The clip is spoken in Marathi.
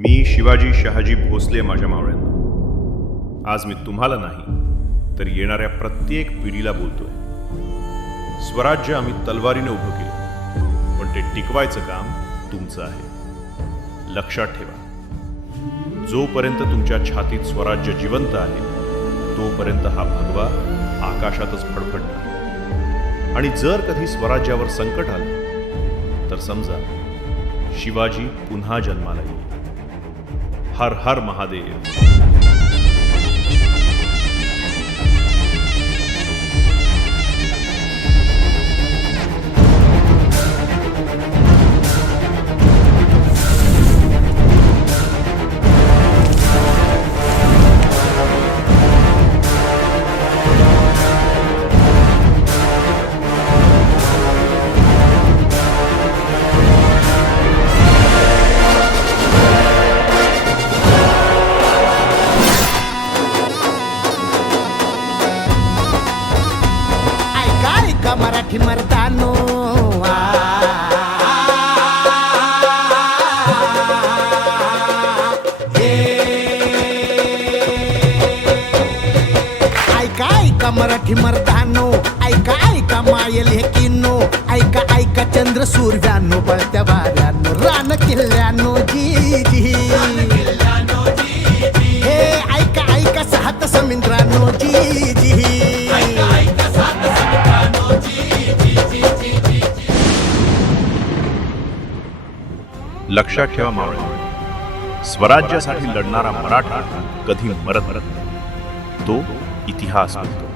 मी शिवाजी शहाजी भोसले माझ्या मावळ्यांना आज मी तुम्हाला नाही तर येणाऱ्या प्रत्येक पिढीला बोलतोय। स्वराज्य आम्ही तलवारीने उभं केलं, पण ते टिकवायचं काम तुमचं आहे। लक्षात ठेवा, जोपर्यंत तुमच्या छातीत स्वराज्य जिवंत आहे तोपर्यंत हा भगवा आकाशातच फडफडणार। आणि जर कधी स्वराज्यावर संकट आलं तर समजा शिवाजी पुन्हा जन्माला येईल। हर हर महादेव। मराठी मर्दानो ऐका मराठी मर्दानो, ऐका मायल हे किन्नो, ऐका चंद्र सूर्यानो, बळत्या वाऱ्यानो, रान किल्ल्यानो जी जी हे ऐका सात समुद्रानो जी जी। लक्षात ठेवा मावळे, स्वराज्यासाठी लढणारा मराठा कधी मरत नाही, तो इतिहास बनतो।